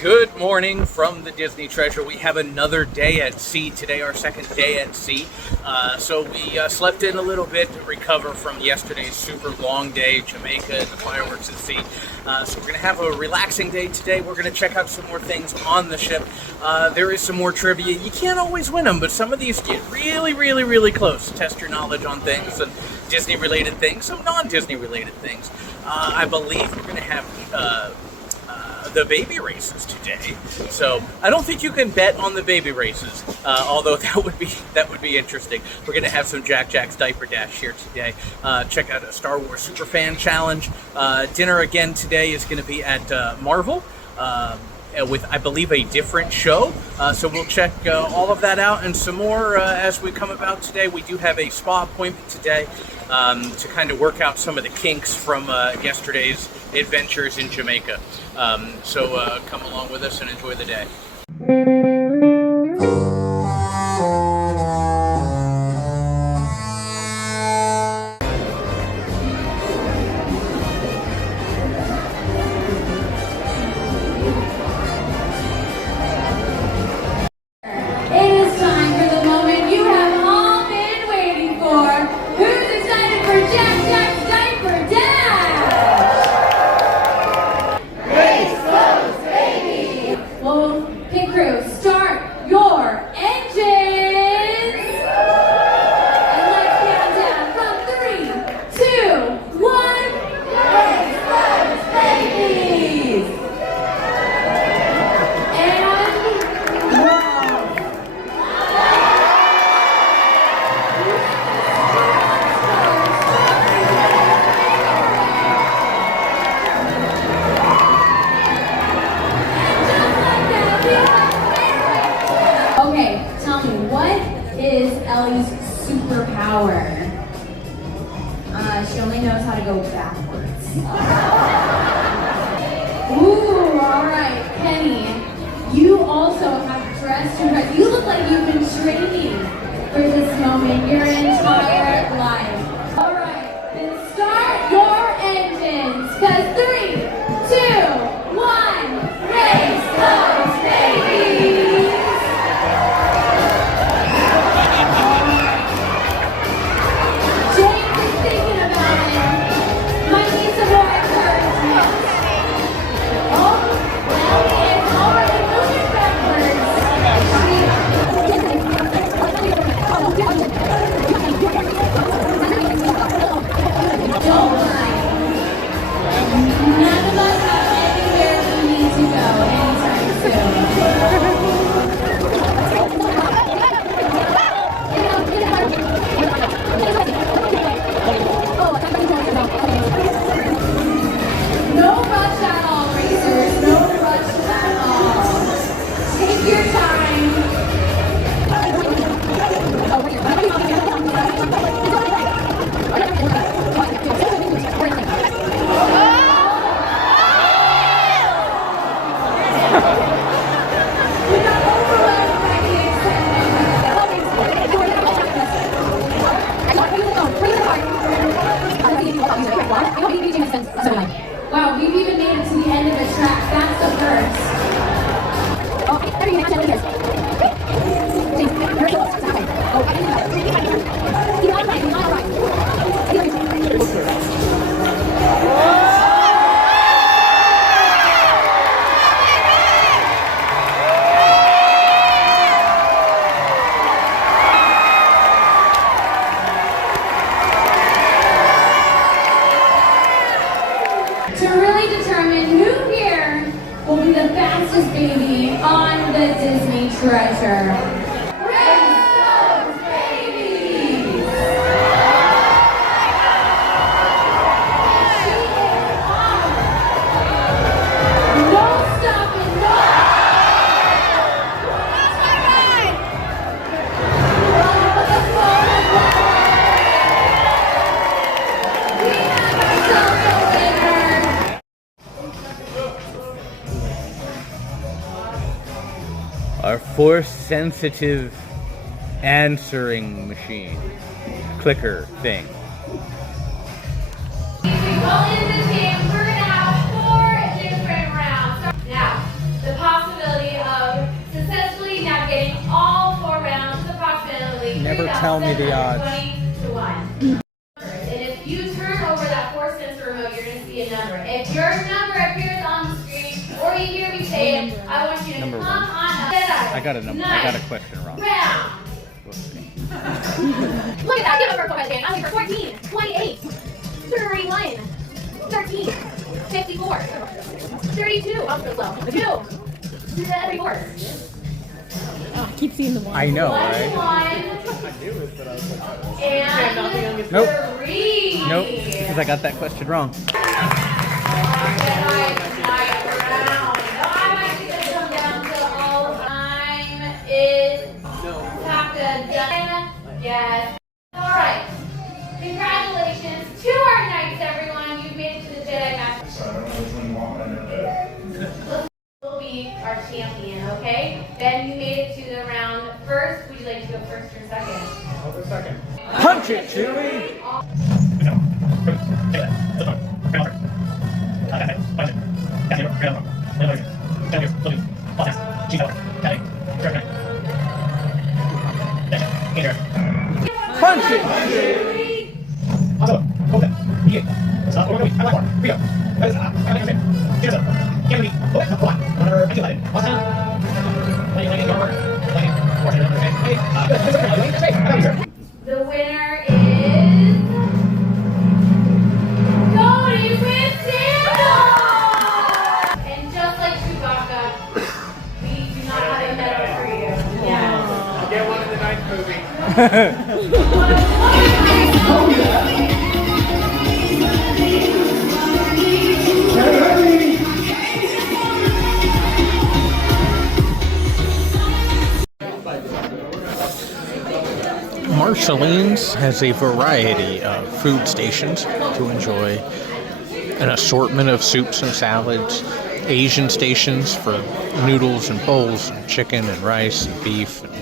Good morning from the Disney Treasure. We have another day at sea today, our second day at sea. So we slept in a little bit to recover from yesterday's super long day, Jamaica and the fireworks at sea. So we're going to have a relaxing day today. We're going to check out some more things on the ship. There is some more trivia. You can't always win them, but some of these get really close. Test your knowledge on things and Disney-related things, some non-Disney related things. I believe we're going to have the baby races today, so I don't think you can bet on the baby races, although that would be interesting. We're going to have some Jack's Diaper Dash here today. Check out a Star Wars Superfan challenge. Dinner again today is going to be at Marvel, with, I believe, a different show. So we'll check all of that out and some more as we come about today. We do have a spa appointment today to kind of work out some of the kinks from yesterday's adventures in Jamaica. So come along with us and enjoy the day. Superpower. She only knows how to go backwards. Ooh, all right, Penny. You also have dressed your best. You look like you've been training for this moment your entire life. All right, then start your engines. Cause 3, 2, 1, race those babies. Wow, we've even made it to the end of the track. That's the first. To really determine who here will be the fastest baby on the Disney Treasure. Race those babies! She is off! No stopping, no! We have ourselves a winner! Our force-sensitive answering machine clicker thing. Well, in the team, we're gonna have 4 different rounds. Now, the tell me the odds. 20 to 1. And if you turn over that 4-sensor remote, you're going to see a number. If your number appears on the screen, or you hear me say it, I want you to Number come one. on up. I got a number. I got a question wrong. Round. Look at that. Give a virtual headband. I'm looking for 14, 28, 31, 13, 54, 32. I'm so slow. 2, 34. Oh, I keep seeing the one. I know, 1, right? and Nope. 3. Nope, because I got that question wrong. Yes. All right. Congratulations to our knights, everyone. You've made it to the Jedi Master. So I don't know which one you want, but I know that. Will be our champion, okay? Ben, you made it to the round first. Would you like to go first or second? I'll go second. Punch it, Chewie! Punch it, Chewie! The winner is Cody with Sandal! And just like Chewbacca, we do not have a medal for you. Yeah. Get one in the ninth movie. Marceline's has a variety of food stations to enjoy, an assortment of soups and salads, Asian stations for noodles and bowls, and chicken and rice and beef, and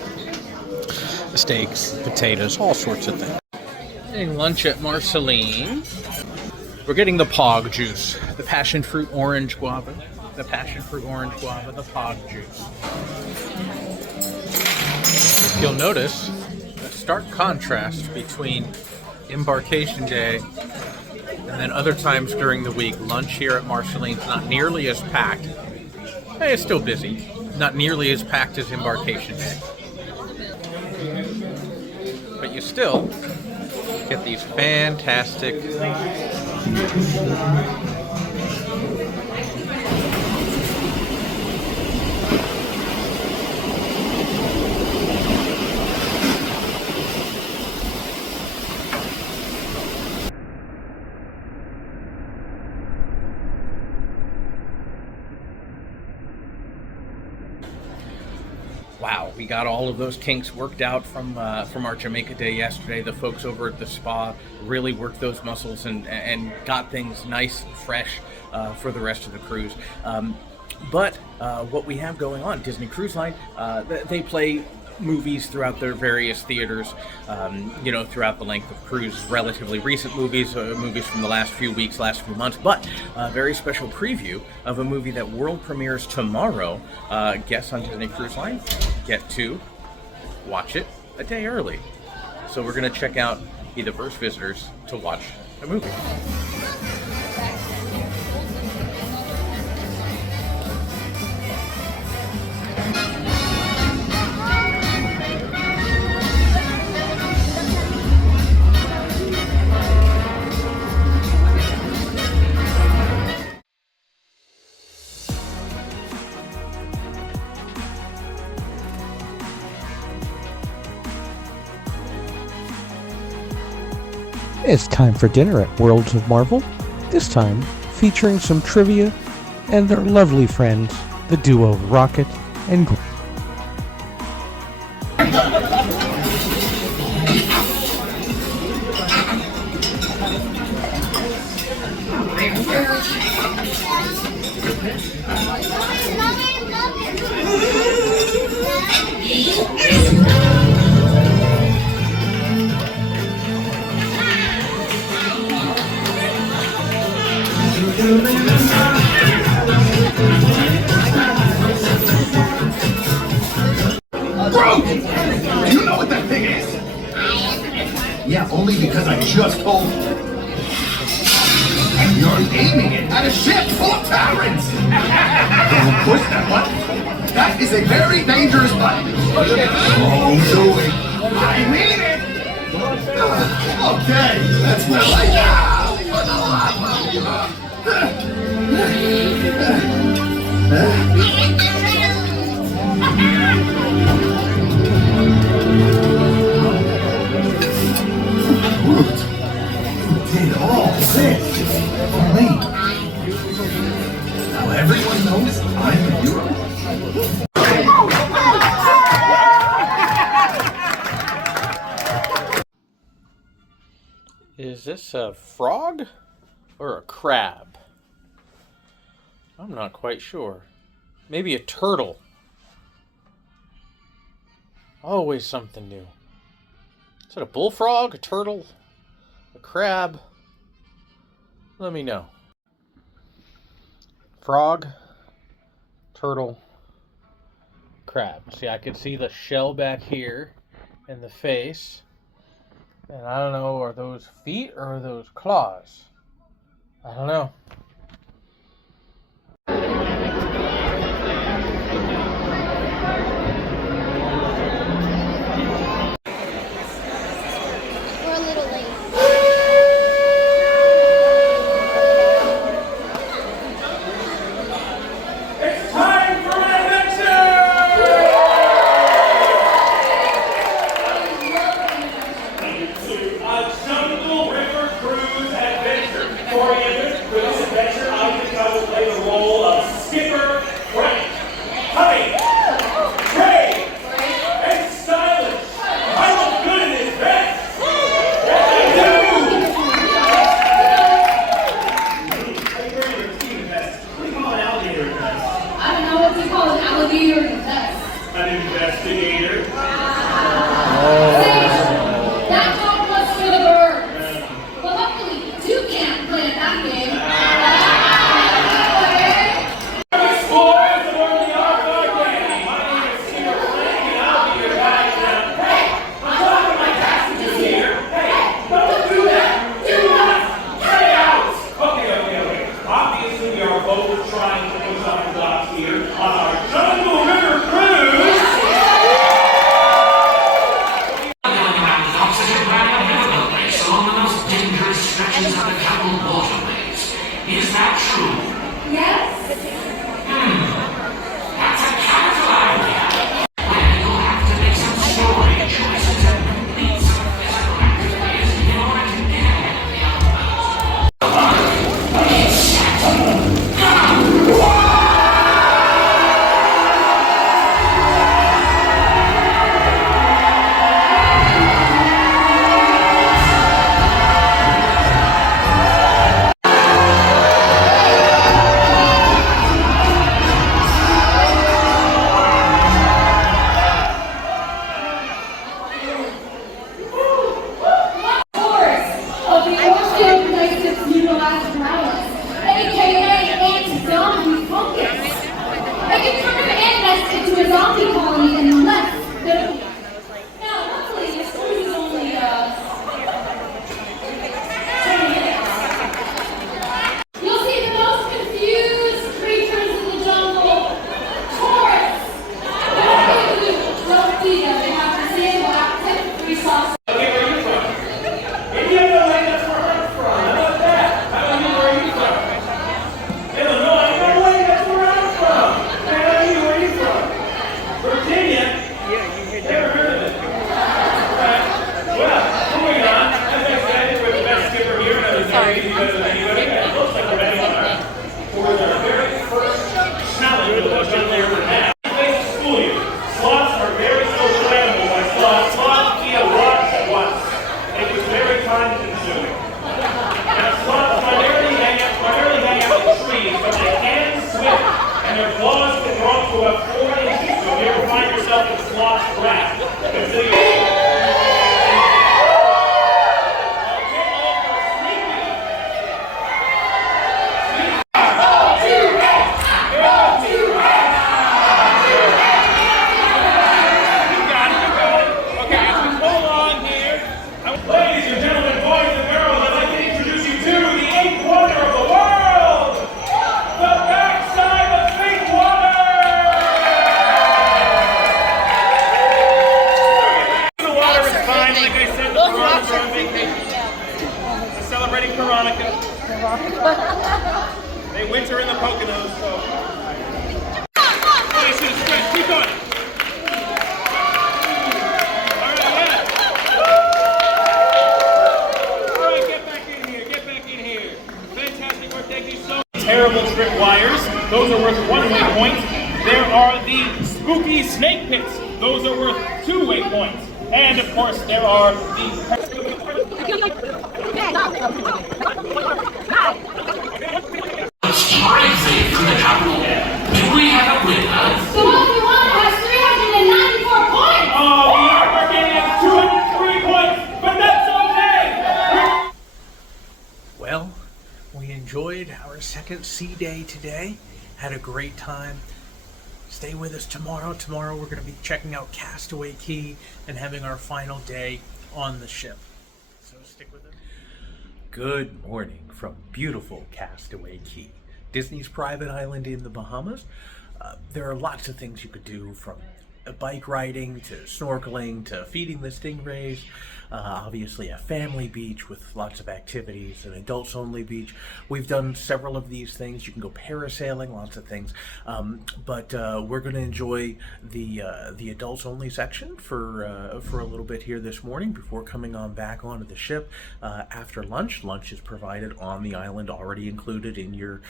steaks, potatoes, all sorts of things. Getting lunch at Marceline. We're getting the Pog juice, the passion fruit orange guava, the Pog juice. You'll notice a stark contrast between embarkation day and then other times during the week. Lunch here at Marceline's not nearly as packed. Hey, it's still busy. Not nearly as packed as embarkation day. But you still get these fantastic Wow, we got all of those kinks worked out from our Jamaica day yesterday. The folks over at the spa really worked those muscles and got things nice and fresh for the rest of the cruise. But what we have going on, Disney Cruise Line, they play movies throughout their various theaters, throughout the length of cruise. Relatively recent movies, movies from the last few weeks, last few months, but a very special preview of a movie that world premieres tomorrow. Guests on Disney Cruise Line get to watch it a day early. So we're going to check out, be the first visitors to watch the movie. It's time for dinner at Worlds of Marvel, this time featuring some trivia and their lovely friends, the duo Rocket and Groot. Bro, do you know what that thing is? only because I just told you. And you're aiming it at a ship full of tyrants! Don't push that button. That is a very dangerous button. Wrong doing. I mean it! Okay, that's my life. Groot, you did all this for me. Now everyone knows I'm a hero. Is this a frog or a crab? I'm not quite sure. Maybe a turtle. Always something new. Is it a bullfrog, a turtle, a crab? Let me know. Frog, turtle, crab. See, I can see the shell back here and the face. And I don't know, are those feet or are those claws? I don't know. We're a little late. It's time for an adventure! A Jungle River Cruise adventure. For this adventure, I think I will play the role of Skipper Frank. Honey, brave, and stylish. I look good in this vest. Yes, I do. How you wearing your ski vest? What do you call an alligator vest? I don't know what to call an alligator in vest. An investigator. That talk was for the birds. Well, luckily, you can't play at that game. Explorers aboard the Ark Again. My name is Skipper Frank, and I'll be your guide now. Hey, I'm talking to my passengers here. Hey, don't do that. Do not. Stay out. Okay. Obviously, we are both trying to put some blocks here on our Jungle River Cruise. Along the most dangerous stretches of the Capital Waterways. Is that true? Yes? That's a capital idea. Well, you'll have to make some story choices and complete some physical activities in order to get ahead of the Ladies and gentlemen, waypoints. There are the spooky snake pits. Those are worth 2 waypoints. And of course, there are the... Rising from the jungle. Do we have a winner? Simone Moana has 394 points! Oh, we are working at 203 points, but that's okay! Well, we enjoyed our second sea day today. Had a great time. Stay with us tomorrow. Tomorrow we're going to be checking out Castaway Cay and having our final day on the ship. So stick with us. Good morning from beautiful Castaway Cay, Disney's private island in the Bahamas. There are lots of things you could do, from bike riding to snorkeling to feeding the stingrays. Obviously a family beach with lots of activities, an adults only beach. We've done several of these things. You can go parasailing, lots of things. But we're going to enjoy the adults only section for a little bit here this morning before coming on back onto the ship after lunch. Lunch is provided on the island, already included in your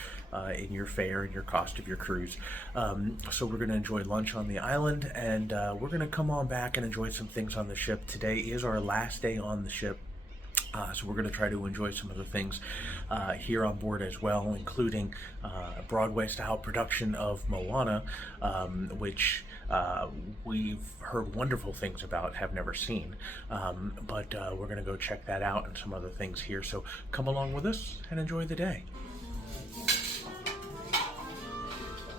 fare and your cost of your cruise. So we're going to enjoy lunch on the island, and we're going to come on back and enjoy some things on the ship. Today is our last day on the ship. So we're going to try to enjoy some of the things here on board as well, including a Broadway-style production of Moana, which we've heard wonderful things about, have never seen. But we're going to go check that out and some other things here. So come along with us and enjoy the day.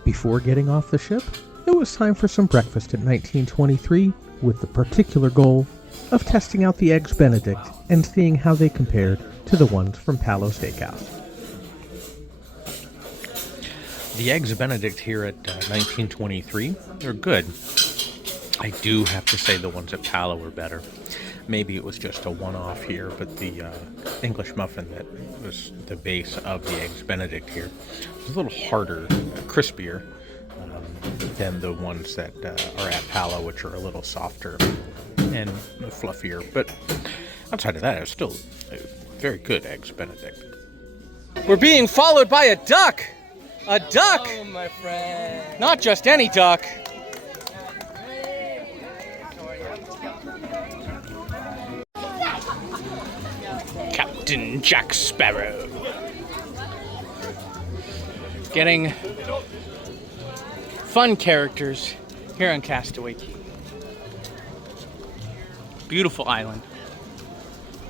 Before getting off the ship, it was time for some breakfast at 1923 with the particular goal of testing out the Eggs Benedict and seeing how they compared to the ones from Palo Steakhouse. The Eggs Benedict here at 1923 are good. I do have to say the ones at Palo are better. Maybe it was just a one-off here, but the English muffin that was the base of the Eggs Benedict here was a little harder, crispier than the ones that are at Palo, which are a little softer and fluffier. But outside of that, it's still a very good Eggs Benedict. We're being followed by a duck! A duck! Oh, my friend. Not just any duck. Captain Jack Sparrow. Getting fun characters here on Castaway Cay. Beautiful island.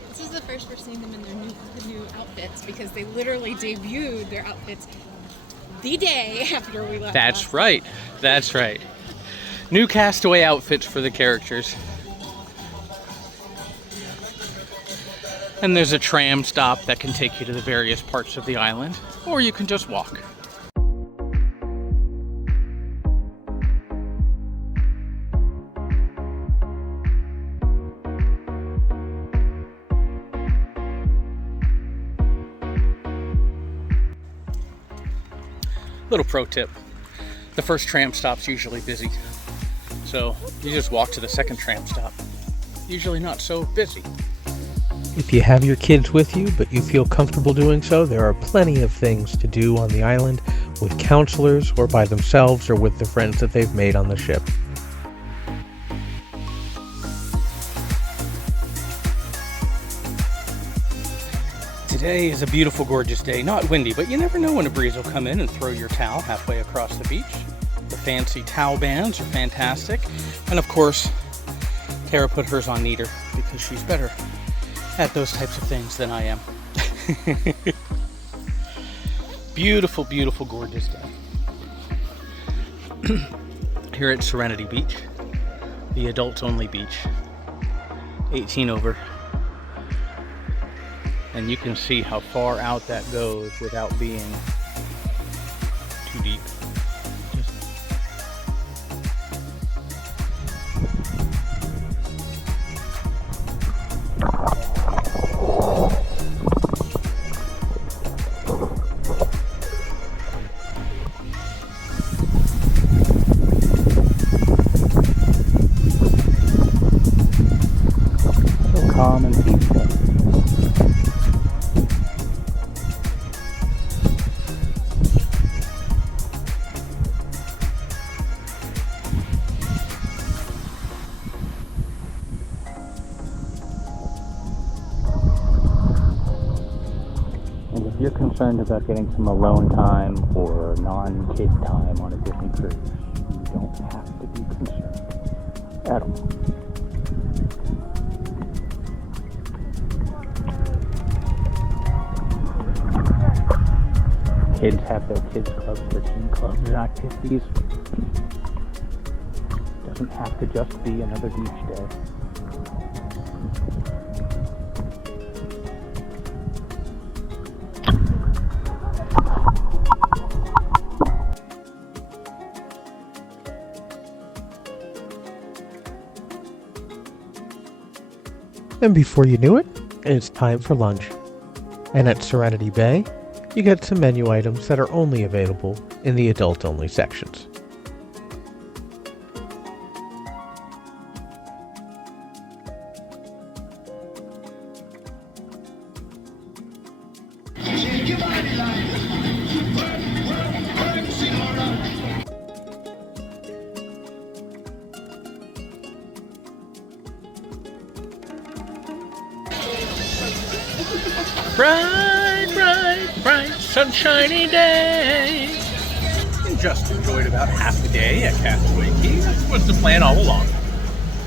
This is the first we're seeing them in their new outfits, because they literally debuted their outfits the day after we left. That's right. That's right. New Castaway outfits for the characters. And there's a tram stop that can take you to the various parts of the island, or you can just walk. Little pro tip, the first tram stop's usually busy, so you just walk to the second tram stop. Usually not so busy. If you have your kids with you, but you feel comfortable doing so, there are plenty of things to do on the island with counselors or by themselves or with the friends that they've made on the ship. Today is a beautiful, gorgeous day. Not windy, but you never know when a breeze will come in and throw your towel halfway across the beach. The fancy towel bands are fantastic. And of course, Tara put hers on neater because she's better at those types of things than I am. Beautiful, beautiful, gorgeous day. Here at Serenity Beach, the adults only beach, 18 over. And you can see how far out that goes without being too deep. Calm and peaceful. you're concerned about getting some alone time or non-kid time on a Disney cruise, you don't have to be concerned at all. Kids have their kids clubs, their teen clubs, and activities. Doesn't have to just be another beach day. And before you knew it, it's time for lunch. And at Serenity Bay, you get some menu items that are only available in the adult-only sections. Bright, bright, bright, sunshiny day. And just enjoyed about half the day at Castaway Cay. That was the plan all along.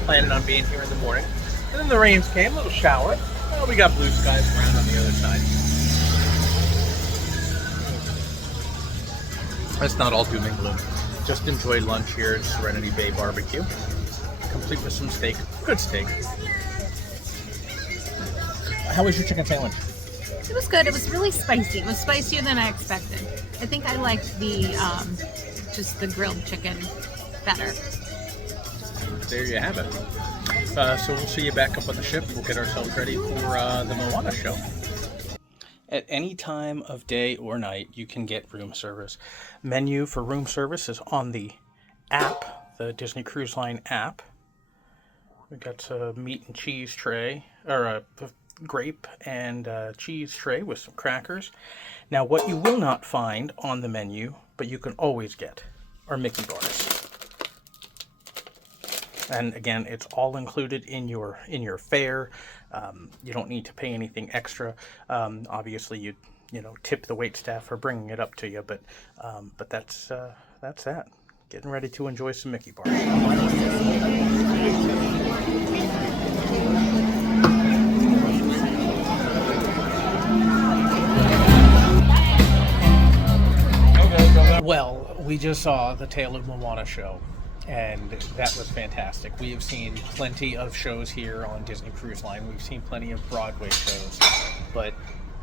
Planning on being here in the morning. And then the rains came, a little shower. Well, we got blue skies around on the other side. That's not all doom and gloom. Just enjoyed lunch here at Serenity Bay Barbecue. Complete with some steak. Good steak. How was your chicken sandwich? It was good. It was really spicy. It was spicier than I expected. I think I liked the just the grilled chicken better. There you have it. So we'll see you back up on the ship. We'll get ourselves ready for the Moana show. At any time of day or night, you can get room service. Menu for room service is on the app, the Disney Cruise Line app. We've got a meat and cheese tray, or a grape and cheese tray with some crackers. Now, what you will not find on the menu, but you can always get, are Mickey bars. And again, it's all included in your fare. You don't need to pay anything extra. Obviously, you tip the wait staff for bringing it up to you, but that's that. Getting ready to enjoy some Mickey bars. Well, we just saw the Tale of Moana show, and that was fantastic. We have seen plenty of shows here on Disney Cruise Line. We've seen plenty of Broadway shows, but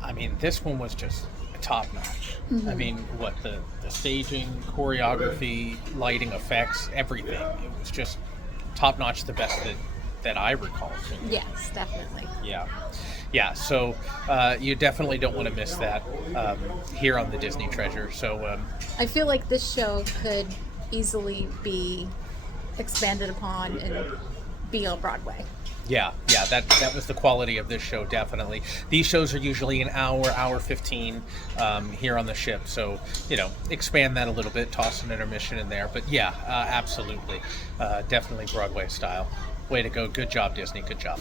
I mean, this one was just top notch. Mm-hmm. I mean, the staging, choreography, lighting effects, everything. It was just top notch, the best that I recall. Yes, definitely. Yeah, so you definitely don't want to miss that here on the Disney Treasure. So I feel like this show could easily be expanded upon and be on Broadway. Yeah, that was the quality of this show, definitely. These shows are usually an hour 15 here on the ship, so, expand that a little bit, toss an intermission in there. But yeah, absolutely. Definitely Broadway style. Way to go. Good job, Disney. Good job.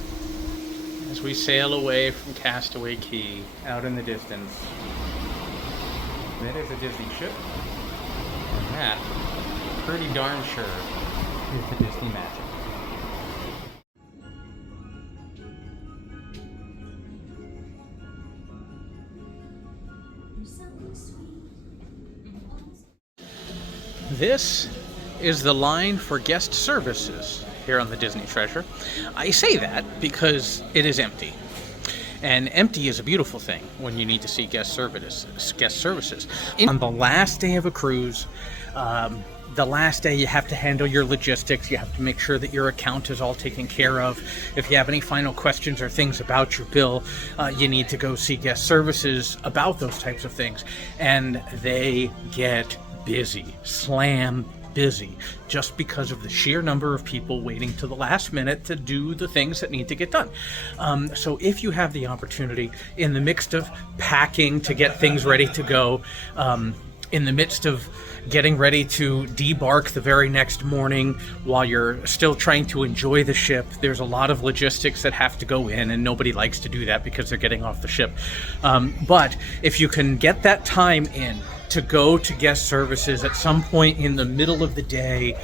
As we sail away from Castaway Cay out in the distance, that is a Disney ship, and that, pretty darn sure, is the Disney magic. This is the line for guest services here on the Disney Treasure. I say that because it is empty. And empty is a beautiful thing when you need to see guest services. On the last day of a cruise, the last day you have to handle your logistics. You have to make sure that your account is all taken care of. If you have any final questions or things about your bill, you need to go see guest services about those types of things. And they get busy, slam busy, just because of the sheer number of people waiting to the last minute to do the things that need to get done. So if you have the opportunity, in the midst of packing to get things ready to go, in the midst of getting ready to debark the very next morning while you're still trying to enjoy the ship. There's a lot of logistics that have to go in, and nobody likes to do that because they're getting off the ship. But if you can get that time in to go to guest services at some point in the middle of the day,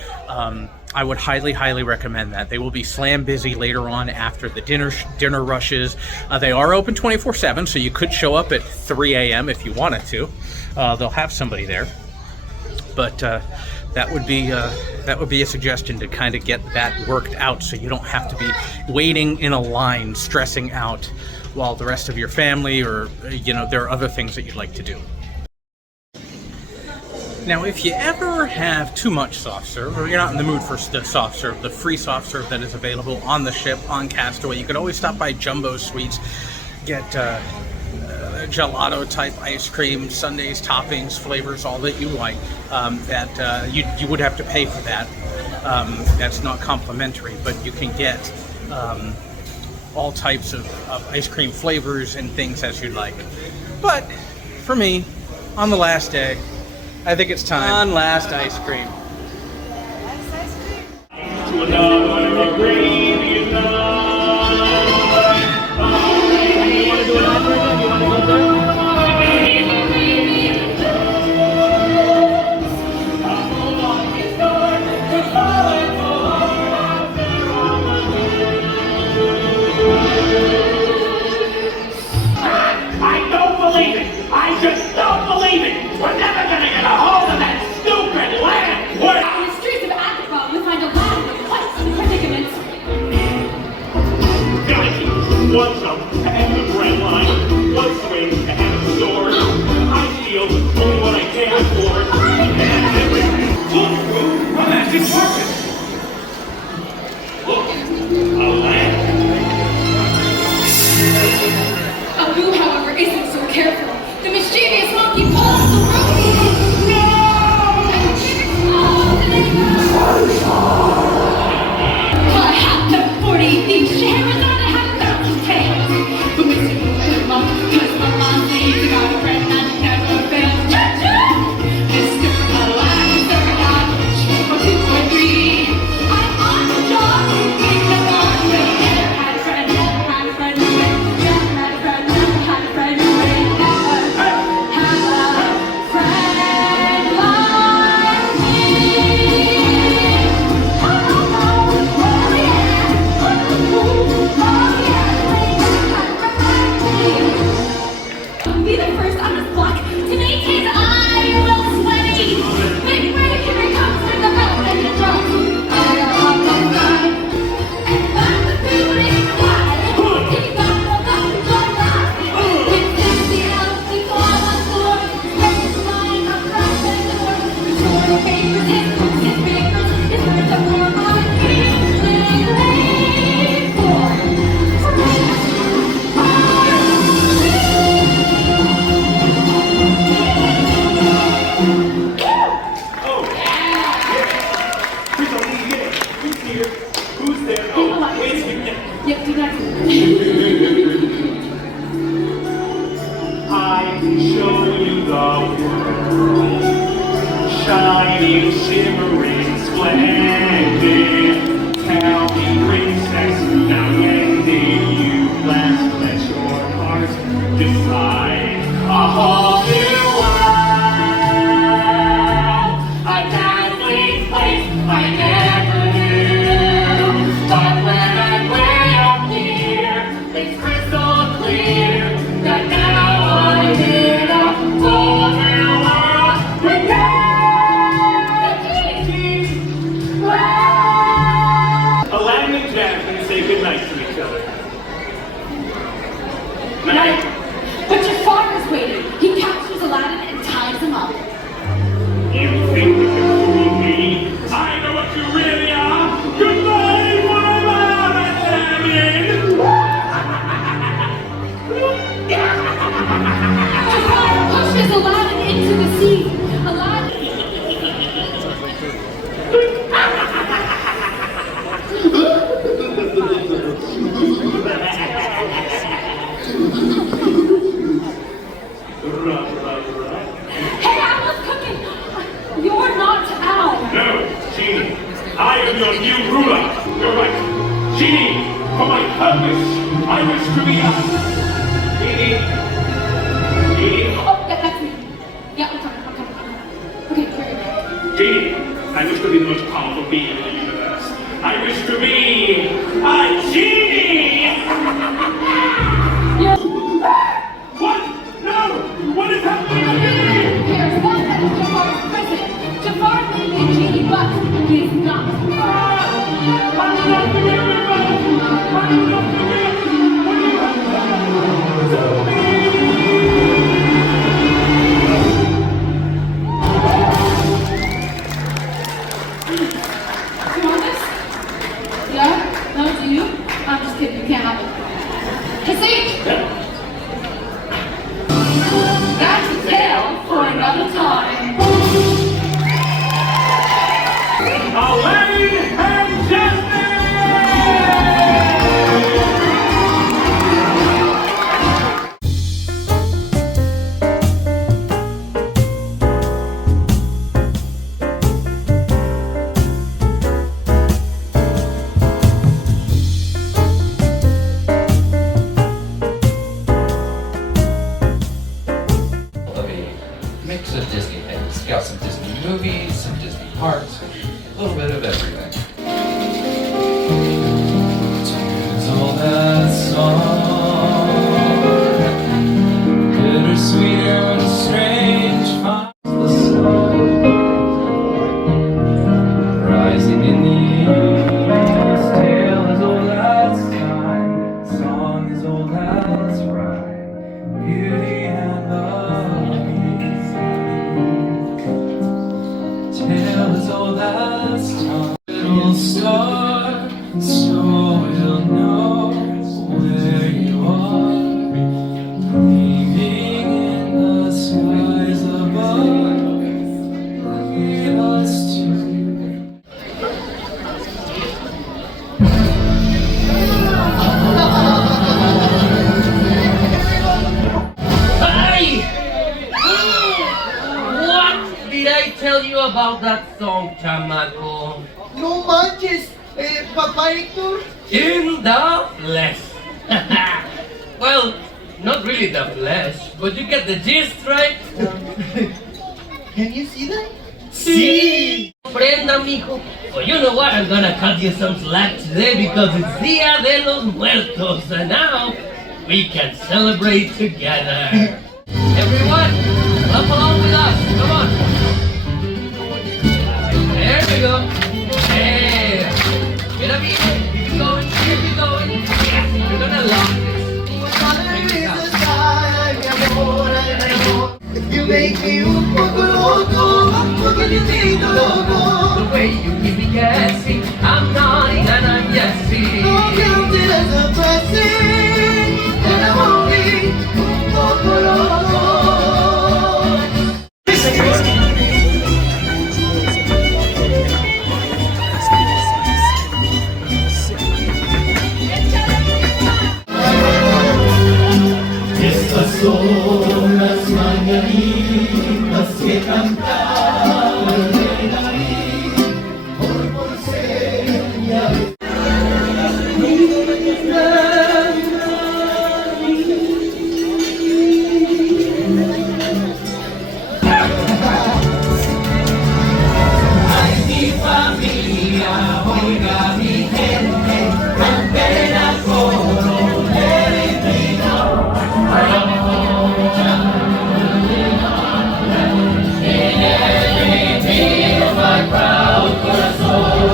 I would highly recommend that. They will be slam busy later on after the dinner rushes. They are open 24/7, so you could show up at 3 a.m. if you wanted to. They'll have somebody there, but that would be a suggestion to kind of get that worked out, so you don't have to be waiting in a line, stressing out, while the rest of your family or there are other things that you'd like to do. Now, if you ever have too much soft serve, or you're not in the mood for the soft serve, the free soft serve that is available on the ship, on Castaway, you could always stop by Jumbo Sweets, get gelato type ice cream, sundaes, toppings, flavors, all that you like. You would have to pay for that. That's not complimentary, but you can get all types of ice cream flavors and things as you'd like. But for me, on the last day, I think it's time. On last ice cream. To another gravy night. You want to do an opera again? You want to go there? I don't believe it. I just don't believe it. We're never gonna get a hold of that stupid land. In the streets of Africa, we find a land with quite some predicaments. One jump ahead of the bread line, one swing ahead of the sword. I steal only what I can afford. And everything. Look, a magic carpet. Look, a lamp. Abu, however, isn't so careful. The mischievous monkey pulls the rope. I have the 40 thieves, Scheherazade had 30 tails. But we still put him up, cause Mama sees the God of friend magic never fails. Mr. Aladdin, Sir Dodge, or 2 or 3. I'm on the job to bring them on. Never had a friend, never had a friend who went. Never had a friend, never had a friend who went. Never had a friend like me. Be the first on this block to make his eye real sweaty. Big Ray here comes with the belt and the drums. I got the gun and got the beauty squad. He got the drum. It's the elf before the door. Let's line up right the door. The short papers, his books, his papers, his words of war. My feeling late for Who's there? Oh, wait a minute. Yep, do that. I can show you the world, shining, shimmering, splendid. Tell me, princess, now when did you last let your heart decide? A whole new world, a dazzling place I never knew. But when I'm way up here, it's crystal clear that now I'm in a whole new world with Aladdin and Jasmine say goodnight to each other. Night. But your father's waiting. He captures Aladdin and ties him up. You think you can fool me? I know what I am your new ruler. You're right. Genie, for my purpose, I wish to be a... Genie. Genie. Oh, that's me. Yeah, I'm coming. Okay, great. Genie, I wish to be the most powerful being in the universe. I wish to be a genie! What? No! What is happening? Here's one that is Jafar's present. Jafar may be a genie, but he is not. I'm not forgiving! I'm not forgiving! What do you have to me? You want this? Yeah? No, do you? I'm just kidding, you can't have it. Cassie! That's a tale for another time. Alain and Jasmine! Mix of Disney things. Got some Disney movies, some Disney parks, a little bit of everything. Tunes all that song, bittersweet and strange, finds the sun rising in the east. Tale is old as time, song is old as rhyme, beauty and love. Tale is old as time. Little star, so we'll know where you are. Gleaming in the skies above. Lead us to. Hey! What did I tell you about that song, chamaco? No manches, Papa Hector. In the flesh. Well, not really the flesh, but you get the gist, right? Can you see that? Sí! Prenda, mijo. Well, you know what? I'm gonna cut you some slack today because it's Dia de los Muertos, and now we can celebrate together. Everyone, clap along with us. Come on. There we go. Hey, get up here. Keep it going. Keep it going. Yes, you're gonna love this. You make me un poco loco, poquitito loco. The way you keep me guessing, I'm nodding and I'm guessing. Don't count it as a blessing, and I'm only un poco loco. Estas son las mañanitas que cantaba el rey David, por seña. Ay, mi familia, oiga mi gente, canten a coro, let it be known. I am in every beat of my proud corazón.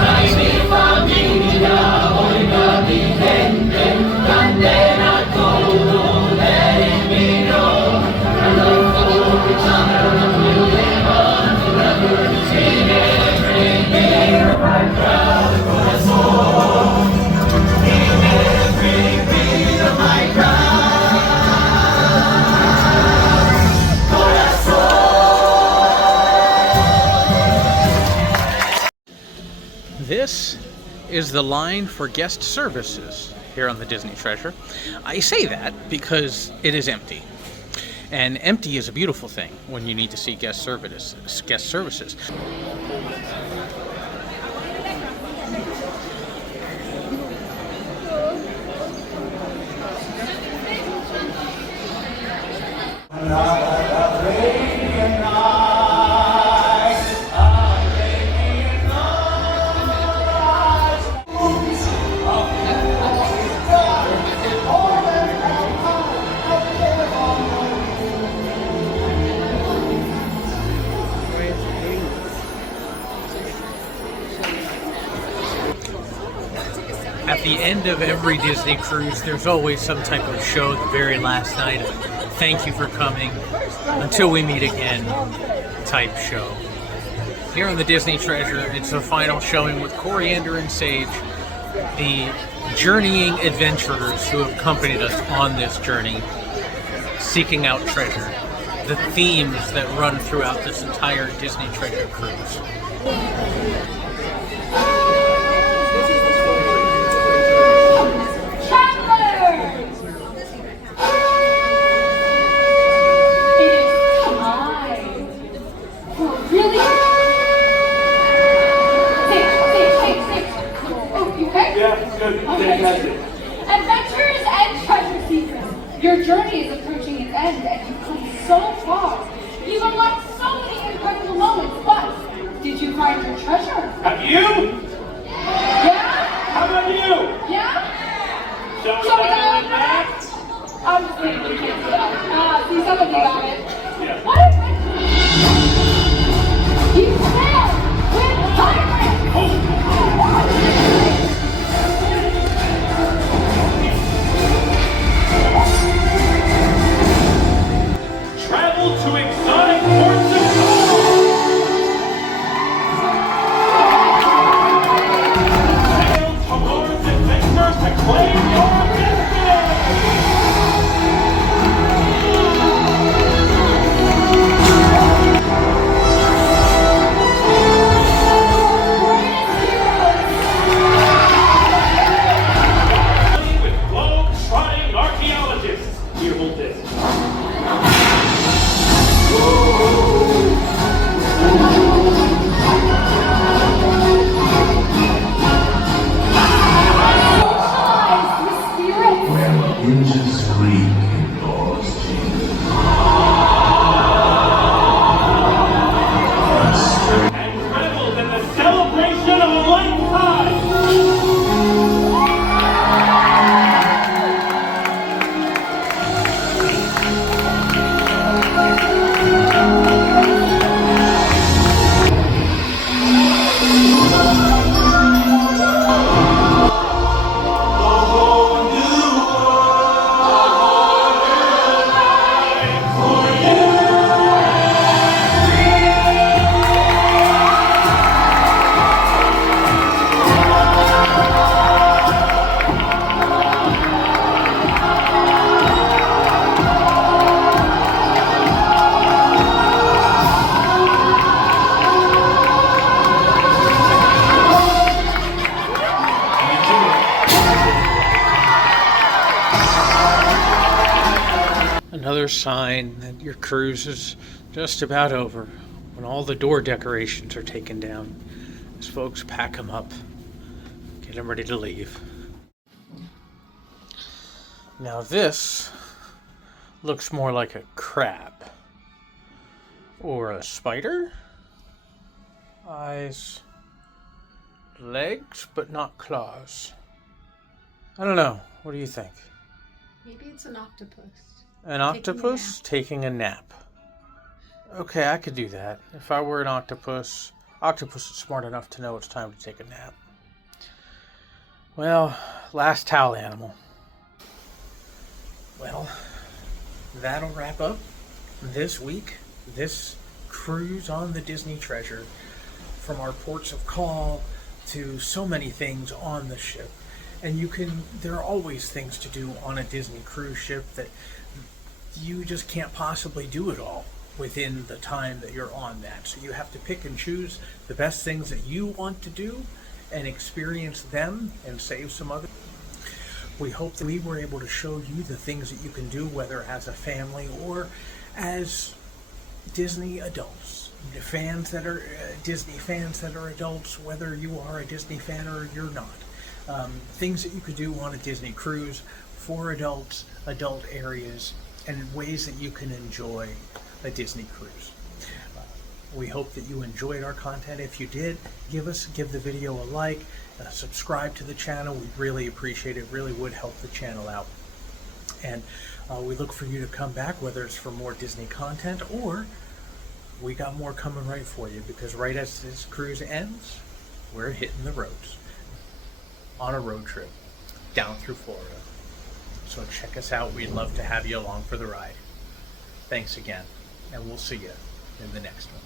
Ay, mi familia, oiga mi gente, canten a coro, let it be known. Our love for each other will live on forever in every beat of my proud corazón. In every beat of my proud. This is the line for guest services here on the Disney Treasure. I say that because it is empty. And empty is a beautiful thing when you need to see guest services. At the end of every Disney cruise, there's always some type of show the very last night. Thank you for coming. Until we meet again type show. Here on the Disney Treasure, it's the final showing with Coriander and Sage, the journeying adventurers who have accompanied us on this journey, seeking out treasure. The themes that run throughout this entire Disney Treasure cruise. Adventures and treasure seekers, your journey is approaching its end and you've come so far. You've unlocked so many incredible moments, but did you find your treasure? Have you? Yeah? How about you? Yeah? Shall we dial it back? I'm just kidding, you can't see that. See, some of you got it. Yeah. What adventure? You sailed with pirates! Travel to exotic ports of call. Sail towards adventure to claim your with globe-trotting archaeologists. Here, hold this. Engines scream and doors jingle. And revel in the celebration of a lifetime. Another sign that your cruise is just about over when all the door decorations are taken down as folks pack them up, get them ready to leave. Now this looks more like a crab or a spider. Eyes, legs, but not claws. I don't know. What do you think? Maybe it's an octopus. An octopus taking a nap. Okay, I could do that. If I were an octopus, octopus is smart enough to know it's time to take a nap. Well, last towel animal. Well, that'll wrap up this week, this cruise on the Disney Treasure, from our ports of call to so many things on the ship. And there are always things to do on a Disney cruise ship that you just can't possibly do it all within the time that you're on that. So you have to pick and choose the best things that you want to do and experience them and save some other. We hope that we were able to show you the things that you can do, whether as a family or as Disney adults. Fans that are Disney fans that are adults, whether you are a Disney fan or you're not. Things that you could do on a Disney cruise for adults, adult areas, and ways that you can enjoy a Disney cruise. We hope that you enjoyed our content. If you did, give the video a like, subscribe to the channel. We'd really appreciate it. Really would help the channel out. And we look for you to come back, whether it's for more Disney content or we got more coming right for you, because right as this cruise ends, we're hitting the roads. on a road trip down through Florida. So check us out. We'd love to have you along for the ride. Thanks again, and we'll see you in the next one.